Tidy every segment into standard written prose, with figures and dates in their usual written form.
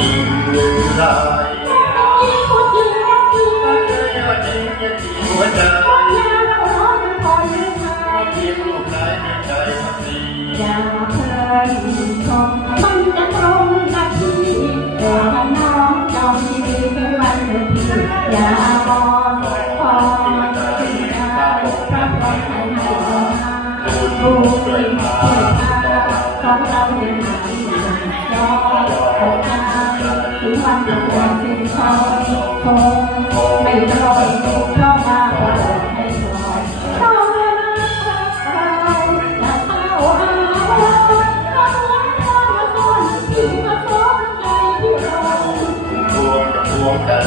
จริงหรือไรหัวใจหัวใจเพียงลูกนายในใจพักดีอย่าเพลินชมมันจะตรงกับที่แต่น้องเจ้าที่เป็นวันเดือนที่อย่ามองพอที่ได้พระพรให้ให้ดูเป็นเพื่อนของเราเดินทางย้อนของทางถึงวันเดือนที่เขาคงไม่รอเข้ามาขอให้รอแต่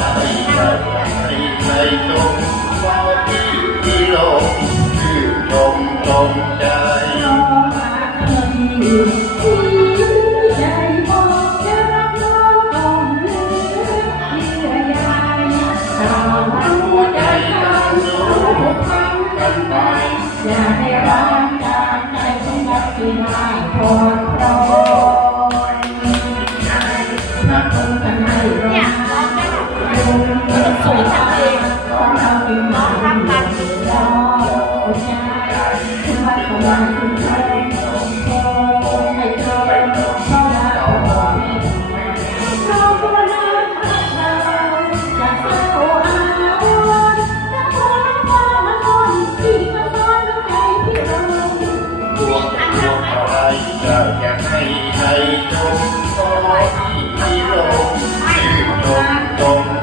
ในจงฟ้าที่ลงชื่อชมใจอย่าให้ร้างจากใจของเราที่มาพอพร้อมนักคงจะให้ร้องสวยจังเลยของเราเป็นน้องรักกันรอหัวใจถึงวันของเราถึงใจให้เธอเพราะรักเราเราควรรักเราจะเศร้าอาวรณ์จะควรรักความคนที่มาตอนใจที่เราดวงอะไรอยากให้จงขอที่ลงชื่อชม